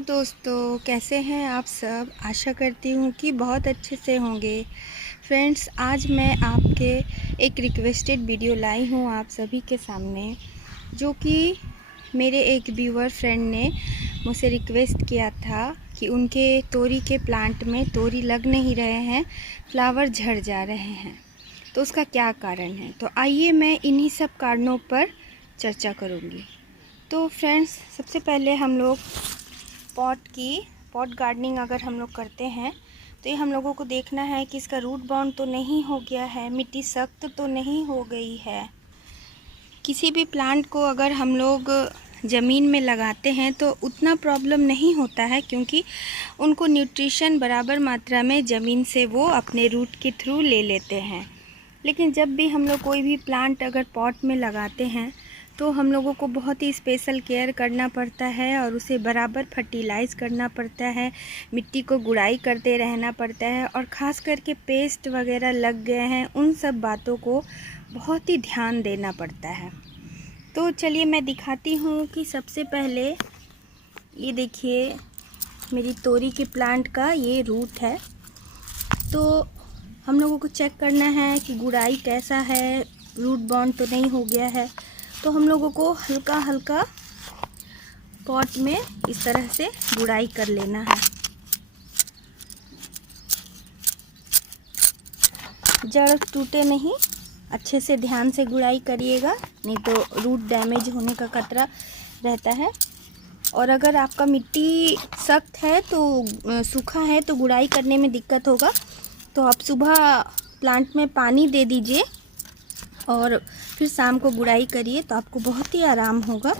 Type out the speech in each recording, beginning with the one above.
दोस्तों, कैसे हैं आप सब। आशा करती हूँ कि बहुत अच्छे से होंगे। फ्रेंड्स, आज मैं आपके एक रिक्वेस्टेड वीडियो लाई हूँ आप सभी के सामने, जो कि मेरे एक व्यूअर फ्रेंड ने मुझसे रिक्वेस्ट किया था कि उनके तोरी के प्लांट में तोरी लग नहीं रहे हैं, फ्लावर झड़ जा रहे हैं, तो उसका क्या कारण है। तो आइए मैं इन्हीं सब कारणों पर चर्चा करूँगी। तो फ्रेंड्स, सबसे पहले हम लोग पॉट गार्डनिंग अगर हम लोग करते हैं तो ये हम लोगों को देखना है कि इसका रूट बाउंड तो नहीं हो गया है, मिट्टी सख्त तो नहीं हो गई है। किसी भी प्लांट को अगर हम लोग ज़मीन में लगाते हैं तो उतना प्रॉब्लम नहीं होता है, क्योंकि उनको न्यूट्रिशन बराबर मात्रा में ज़मीन से वो अपने रूट के थ्रू ले लेते हैं। लेकिन जब भी हम लोग कोई भी प्लांट अगर पॉट में लगाते हैं तो हम लोगों को बहुत ही स्पेशल केयर करना पड़ता है और उसे बराबर फर्टिलाइज़ करना पड़ता है, मिट्टी को गुड़ाई करते रहना पड़ता है, और ख़ास करके पेस्ट वगैरह लग गए हैं उन सब बातों को बहुत ही ध्यान देना पड़ता है। तो चलिए मैं दिखाती हूँ कि सबसे पहले ये देखिए मेरी तोरी के प्लांट का ये रूट है। तो हम लोगों को चेक करना है कि गुड़ाई कैसा है, रूट बाउंड तो नहीं हो गया है। तो हम लोगों को हल्का हल्का पॉट में इस तरह से गुड़ाई कर लेना है। जड़ टूटे नहीं, अच्छे से ध्यान से गुड़ाई करिएगा, नहीं तो रूट डैमेज होने का खतरा रहता है। और अगर आपका मिट्टी सख्त है तो सूखा है तो गुड़ाई करने में दिक्कत होगा, तो आप सुबह प्लांट में पानी दे दीजिए और फिर शाम को गुड़ाई करिए, तो आपको बहुत ही आराम होगा,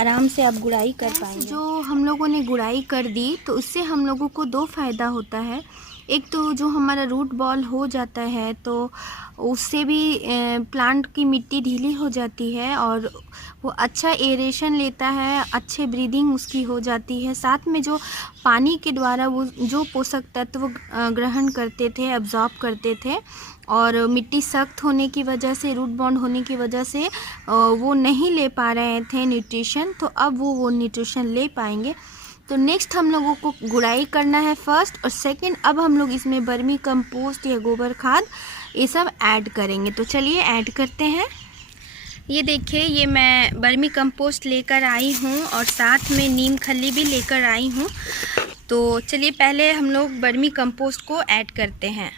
आराम से आप गुड़ाई कर पाएंगे। जो हम लोगों ने गुड़ाई कर दी तो उससे हम लोगों को दो फ़ायदा होता है। एक तो जो हमारा रूट बॉल हो जाता है तो उससे भी प्लांट की मिट्टी ढीली हो जाती है और वो अच्छा एरेशन लेता है, अच्छे ब्रीदिंग उसकी हो जाती है। साथ में जो पानी के द्वारा वो जो पोषक तत्व ग्रहण करते थे, अब्जॉर्ब करते थे, और मिट्टी सख्त होने की वजह से, रूट बाउंड होने की वजह से वो नहीं ले पा रहे थे न्यूट्रिशन, तो अब वो न्यूट्रिशन ले पाएंगे। तो नेक्स्ट हम लोगों को गुड़ाई करना है फर्स्ट, और सेकंड अब हम लोग इसमें वर्मी कंपोस्ट या गोबर खाद ये सब ऐड करेंगे। तो चलिए ऐड करते हैं। ये देखिए, ये मैं वर्मी कंपोस्ट लेकर आई हूँ और साथ में नीम खली भी लेकर आई हूँ। तो चलिए पहले हम लोग वर्मी कंपोस्ट को ऐड करते हैं।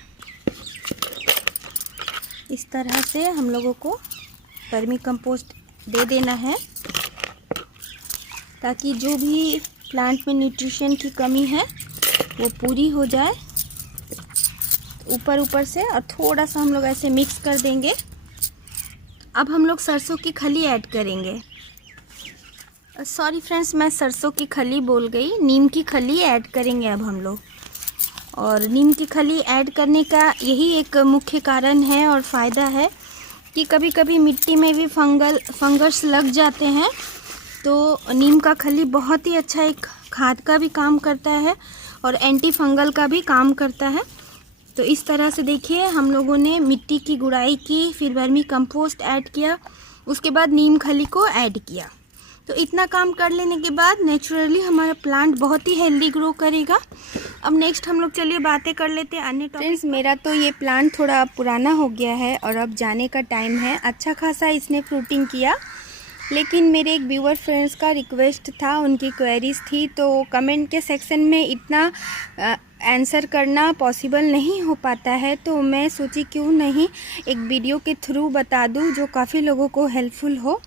इस तरह से हम लोगों को वर्मी कंपोस्ट दे देना है, ताकि जो भी प्लांट में न्यूट्रिशन की कमी है वो पूरी हो जाए। ऊपर से और थोड़ा सा हम लोग ऐसे मिक्स कर देंगे। अब हम लोग सरसों की खली ऐड करेंगे। सॉरी फ्रेंड्स, मैं सरसों की खली बोल गई, नीम की खली ऐड करेंगे अब हम लोग। और नीम की खली ऐड करने का यही एक मुख्य कारण है और फ़ायदा है कि कभी कभी मिट्टी में भी फंगस लग जाते हैं, तो नीम का खली बहुत ही अच्छा एक खाद का भी काम करता है और एंटी फंगल का भी काम करता है। तो इस तरह से देखिए हम लोगों ने मिट्टी की गुड़ाई की, फिर वर्मी कंपोस्ट ऐड किया, उसके बाद नीम खली को ऐड किया। तो इतना काम कर लेने के बाद नेचुरली हमारा प्लांट बहुत ही हेल्दी ग्रो करेगा। अब नेक्स्ट हम लोग चलिए बातें कर लेते हैं अन्य टॉपिक्स। मेरा तो ये प्लांट थोड़ा पुराना हो गया है और अब जाने का टाइम है। अच्छा खासा इसने फ्रूटिंग किया, लेकिन मेरे एक व्यूअर फ्रेंड्स का रिक्वेस्ट था, उनकी क्वेरीज थी, तो कमेंट के सेक्शन में इतना आंसर करना पॉसिबल नहीं हो पाता है। तो मैं सोची क्यों नहीं एक वीडियो के थ्रू बता दूं जो काफ़ी लोगों को हेल्पफुल हो,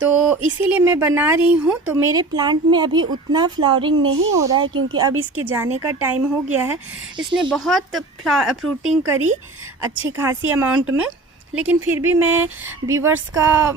तो इसीलिए मैं बना रही हूँ। तो मेरे प्लांट में अभी उतना फ्लावरिंग नहीं हो रहा है, क्योंकि अब इसके जाने का टाइम हो गया है। इसने बहुत फ्रूटिंग करी अच्छी खासी अमाउंट में, लेकिन फिर भी मैं व्यूअर्स का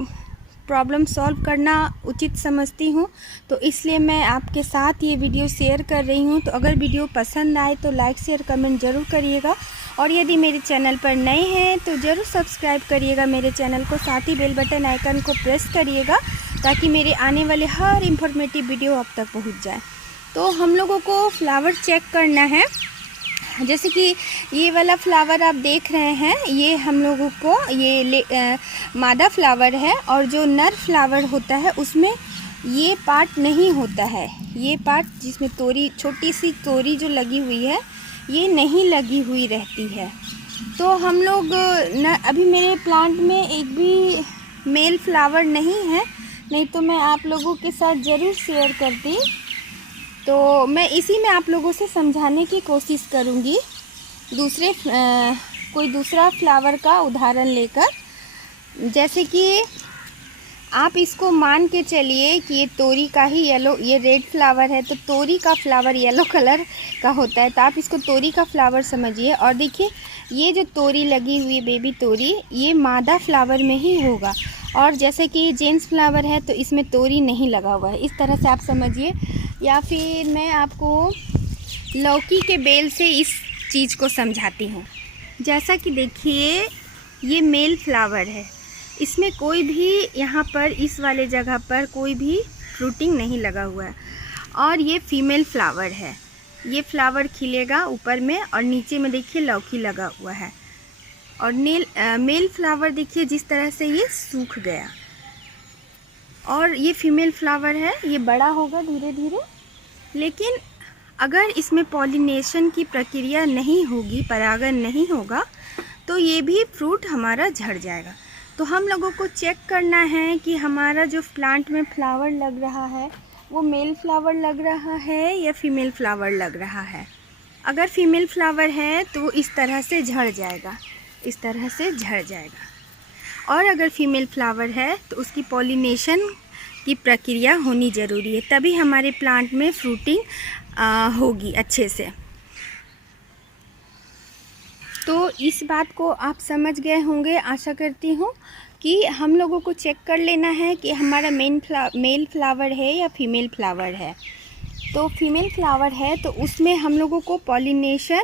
प्रॉब्लम सॉल्व करना उचित समझती हूँ, तो इसलिए मैं आपके साथ ये वीडियो शेयर कर रही हूँ। तो अगर वीडियो पसंद आए तो लाइक शेयर कमेंट ज़रूर करिएगा, और यदि मेरे चैनल पर नए हैं तो ज़रूर सब्सक्राइब करिएगा मेरे चैनल को, साथ ही बेल बटन आइकन को प्रेस करिएगा, ताकि मेरे आने वाले हर इंफॉर्मेटिव वीडियो आप तक पहुँच जाए। तो हम लोगों को फ्लावर चेक करना है। जैसे कि ये वाला फ्लावर आप देख रहे हैं, ये हम लोगों को ये मादा फ्लावर है, और जो नर फ्लावर होता है उसमें ये पार्ट नहीं होता है, ये पार्ट जिसमें तोरी, छोटी सी तोरी जो लगी हुई है, ये नहीं लगी हुई रहती है। तो हम लोग न, अभी मेरे प्लांट में एक भी मेल फ्लावर नहीं है, नहीं तो मैं आप लोगों के साथ ज़रूर शेयर करती। तो मैं इसी में आप लोगों से समझाने की कोशिश करूँगी, कोई दूसरा फ्लावर का उदाहरण लेकर। जैसे कि आप इसको मान के चलिए कि ये तोरी का ही ये रेड फ्लावर है, तो तोरी का फ्लावर येलो कलर का होता है, तो आप इसको तोरी का फ्लावर समझिए। और देखिए ये जो तोरी लगी हुई बेबी तोरी, ये मादा फ्लावर में ही होगा। और जैसे कि ये जेंट्स फ्लावर है तो इसमें तोरी नहीं लगा हुआ है, इस तरह से आप समझिए। या फिर मैं आपको लौकी के बेल से इस चीज़ को समझाती हूँ। जैसा कि देखिए ये मेल फ्लावर है, इसमें कोई भी यहाँ पर इस वाले जगह पर कोई भी फ्रूटिंग नहीं लगा हुआ है। और ये फीमेल फ्लावर है, ये फ्लावर खिलेगा ऊपर में और नीचे में देखिए लौकी लगा हुआ है। और मेल फ्लावर देखिए जिस तरह से ये सूख गया। और ये फीमेल फ्लावर है, ये बड़ा होगा धीरे धीरे, लेकिन अगर इसमें पॉलिनेशन की प्रक्रिया नहीं होगी, परागण नहीं होगा, तो ये भी फ्रूट हमारा झड़ जाएगा। तो हम लोगों को चेक करना है कि हमारा जो प्लांट में फ्लावर लग रहा है वो मेल फ्लावर लग रहा है या फीमेल फ्लावर लग रहा है। अगर फीमेल फ्लावर है तो इस तरह से झड़ जाएगा, इस तरह से झड़ जाएगा। और अगर फीमेल फ्लावर है तो उसकी पॉलिनेशन की प्रक्रिया होनी ज़रूरी है, तभी हमारे प्लांट में फ्रूटिंग होगी अच्छे से। तो इस बात को आप समझ गए होंगे, आशा करती हूँ कि हम लोगों को चेक कर लेना है कि हमारा मेल फ्लावर है या फीमेल फ्लावर है। तो फीमेल फ्लावर है तो उसमें हम लोगों को पॉलिनेशन,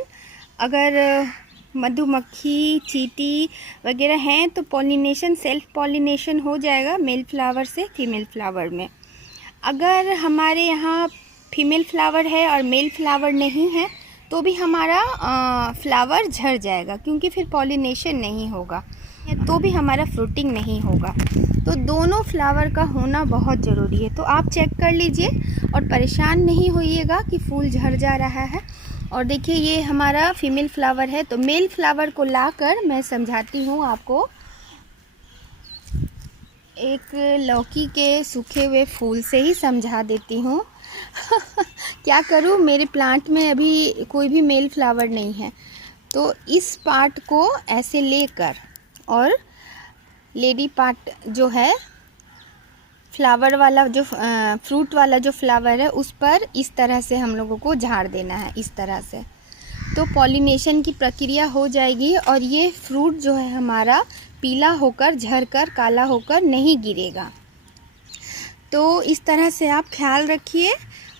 अगर मधुमक्खी, चींटी वगैरह हैं तो पॉलिनेशन, सेल्फ पॉलिनेशन हो जाएगा मेल फ्लावर से फीमेल फ्लावर में। अगर हमारे यहाँ फीमेल फ्लावर है और मेल फ्लावर नहीं है तो भी हमारा फ्लावर झड़ जाएगा, क्योंकि फिर पॉलिनेशन नहीं होगा, तो भी हमारा फ्रूटिंग नहीं होगा। तो दोनों फ्लावर का होना बहुत ज़रूरी है। तो आप चेक कर लीजिए और परेशान नहीं होइएगा कि फूल झड़ जा रहा है। और देखिए ये हमारा फीमेल फ्लावर है, तो मेल फ्लावर को लाकर मैं समझाती हूँ आपको। एक लौकी के सूखे हुए फूल से ही समझा देती हूँ। क्या करूँ, मेरे प्लांट में अभी कोई भी मेल फ्लावर नहीं है। तो इस पार्ट को ऐसे लेकर और लेडी पार्ट जो है, फ्लावर वाला जो फ्रूट वाला जो फ्लावर है, उस पर इस तरह से हम लोगों को झाड़ देना है, इस तरह से। तो पॉलिनेशन की प्रक्रिया हो जाएगी और ये फ्रूट जो है हमारा पीला होकर, झड़कर, काला होकर नहीं गिरेगा। तो इस तरह से आप ख्याल रखिए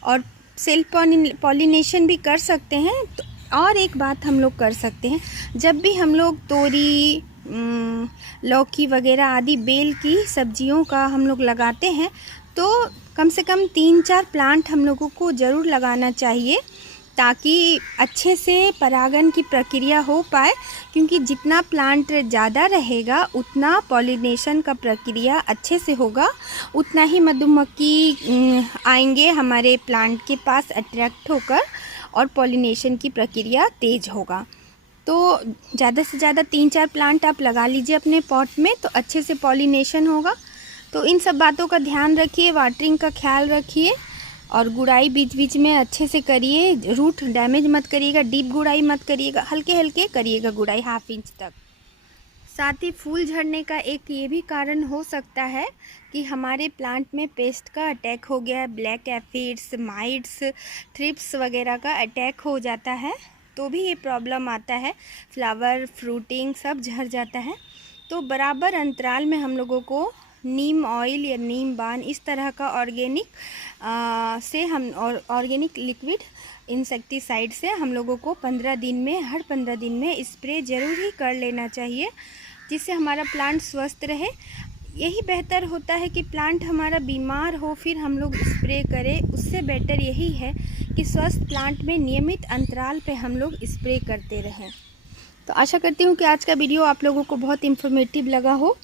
और सेल्फ पॉलिनेशन भी कर सकते हैं। तो और एक बात हम लोग कर सकते हैं, जब भी हम लोग तोरी, लौकी वगैरह आदि बेल की सब्जियों का हम लोग लगाते हैं, तो कम से कम 3-4 प्लांट हम लोगों को ज़रूर लगाना चाहिए, ताकि अच्छे से परागण की प्रक्रिया हो पाए। क्योंकि जितना प्लांट ज़्यादा रहेगा उतना पॉलिनेशन का प्रक्रिया अच्छे से होगा, उतना ही मधुमक्खी आएंगे हमारे प्लांट के पास अट्रैक्ट होकर और पॉलिनेशन की प्रक्रिया तेज़ होगा। तो ज़्यादा से ज़्यादा 3-4 प्लांट आप लगा लीजिए अपने पॉट में, तो अच्छे से पॉलिनेशन होगा। तो इन सब बातों का ध्यान रखिए, वाटरिंग का ख्याल रखिए और गुड़ाई बीच बीच में अच्छे से करिए। रूट डैमेज मत करिएगा, डीप गुड़ाई मत करिएगा, हल्के हल्के करिएगा गुड़ाई 1/2 इंच तक। साथ ही फूल झड़ने का एक ये भी कारण हो सकता है कि हमारे प्लांट में पेस्ट का अटैक हो गया है, ब्लैक एफिड्स, माइट्स, थ्रिप्स वगैरह का अटैक हो जाता है, तो भी ये प्रॉब्लम आता है, फ्लावर, फ्रूटिंग सब झड़ जाता है। तो बराबर अंतराल में हम लोगों को नीम ऑयल या नीम बान इस तरह का ऑर्गेनिक लिक्विड इंसेक्टिसाइड से हम लोगों को हर 15 दिन में स्प्रे ज़रूर ही कर लेना चाहिए, जिससे हमारा प्लांट स्वस्थ रहे। यही बेहतर होता है कि प्लांट हमारा बीमार हो फिर हम लोग स्प्रे करें, उससे बेटर यही है कि स्वस्थ प्लांट में नियमित अंतराल पे हम लोग स्प्रे करते रहें। तो आशा करती हूँ कि आज का वीडियो आप लोगों को बहुत इन्फॉर्मेटिव लगा हो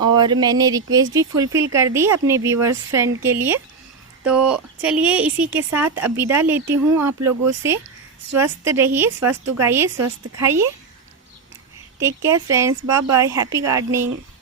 और मैंने रिक्वेस्ट भी फुलफ़िल कर दी अपने व्यूअर्स फ्रेंड के लिए। तो चलिए इसी के साथ अब विदा लेती हूँ आप लोगों से। स्वस्थ रहिए, स्वस्थ उगाइए, स्वस्थ खाइए। Take care friends, bye bye, happy gardening.